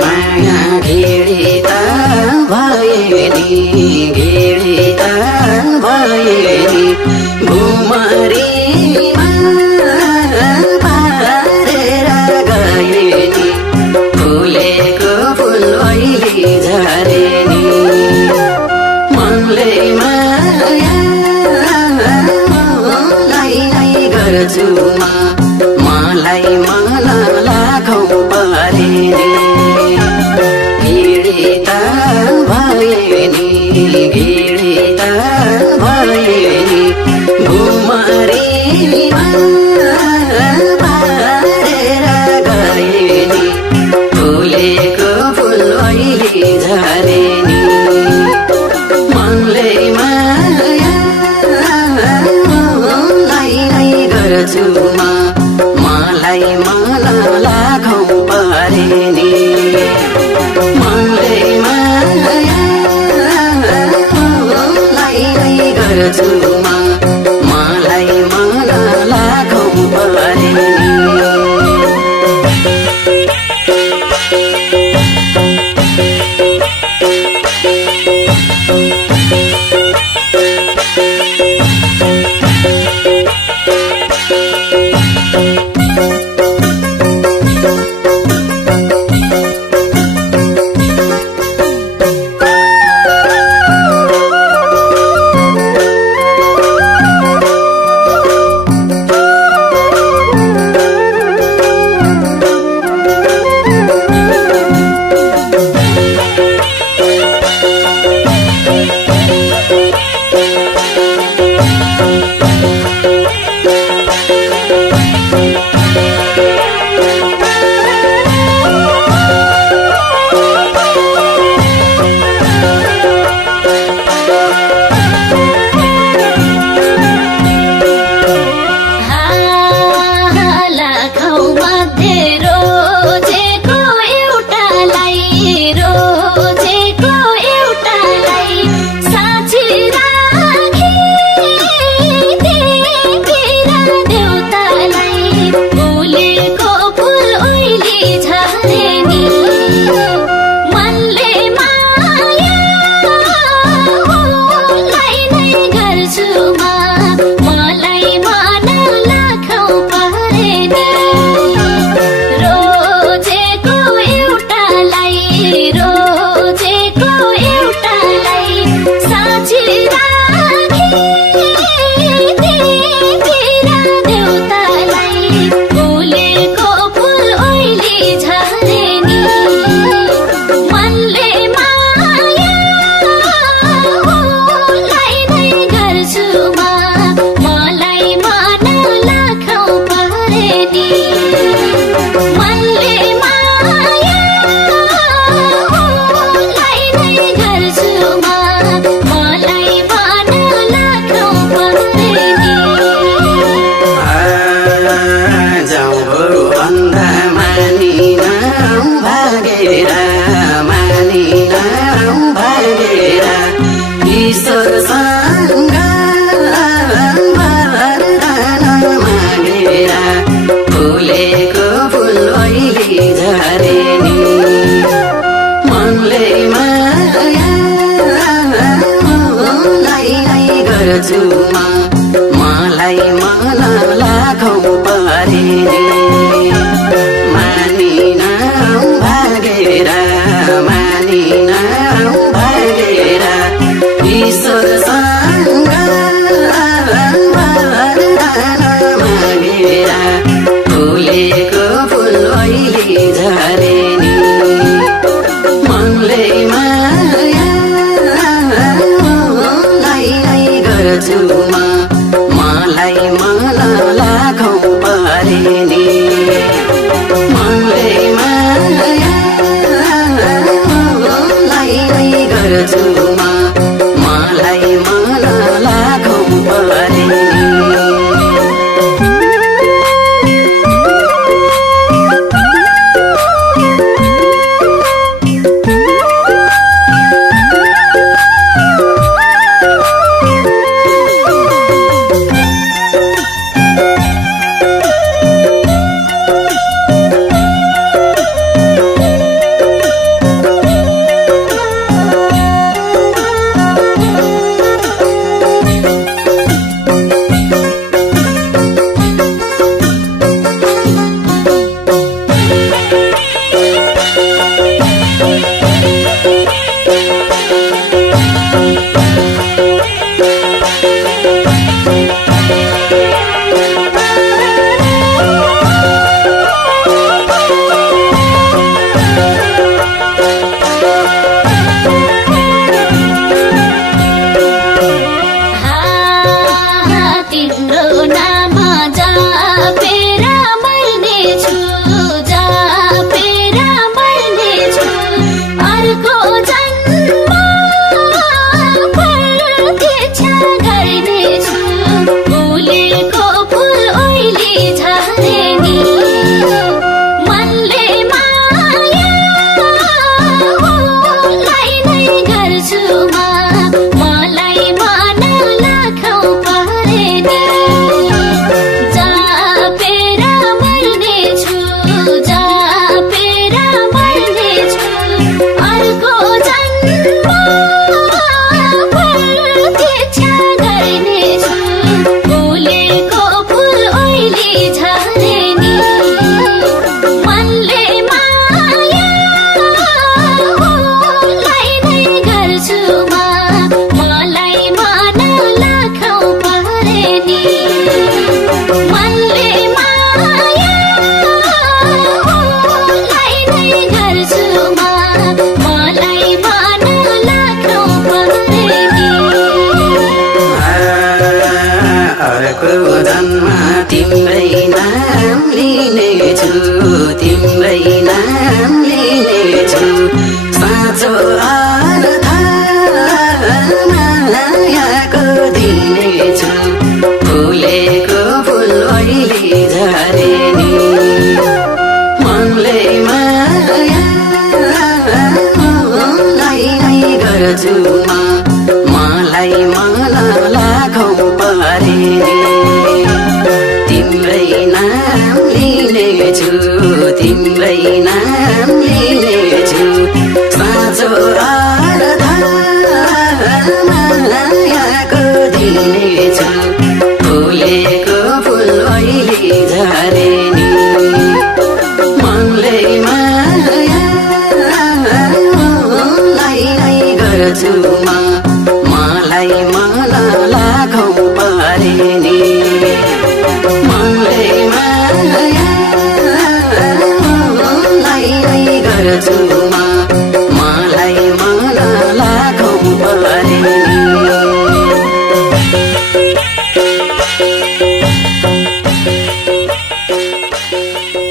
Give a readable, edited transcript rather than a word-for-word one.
माया घिडित भए नि घिडित भए नि भुमरीमा पारेर गए नि फुलेको फुल अहिले झरे नि मनले माया मलाई गर्छु मलाई मन लाखौँ परे नि घिडित भए नि घिडित भए नि भुमरीमा पारेर गए नि फुलेको फुल अहिले झरे नि मनले माया मलाई गर्छु मलाई मन लाखौँ परे नि मनले माया मलाई गर्छु मलाई मन लाखौँ परे नि मलाई मन लाखौँ परे नि मानिन भागेर ईश्वरसँग वरदान मागेर फुलेको फुल अहिले झरे नि मनले माया मलाई गर्छु मलाई मन लाखौँ परे नि मनले माया मलाई गर्छु मलाई मन लाखौँ परे नि जन्म तिम्रै नाम लिनेछु तिम्रै नाम लिनेछु साँचो अर्थ मायाको दिनेछु फुलेको फुल अहिले झरे नि मनले मायालाई नै गर्छु मलाई मन लाखौँ परे तिम्रै नाम लिनेछु तिम्रै नाम लिनेछु साँचो अर्थ मायाको दिनेछु फुलेको फुल अहिले झरे नि मनले मायालाई नै गर्छु मलाई मन लाखौँ परे नि मनले मायालाई नै गर्छु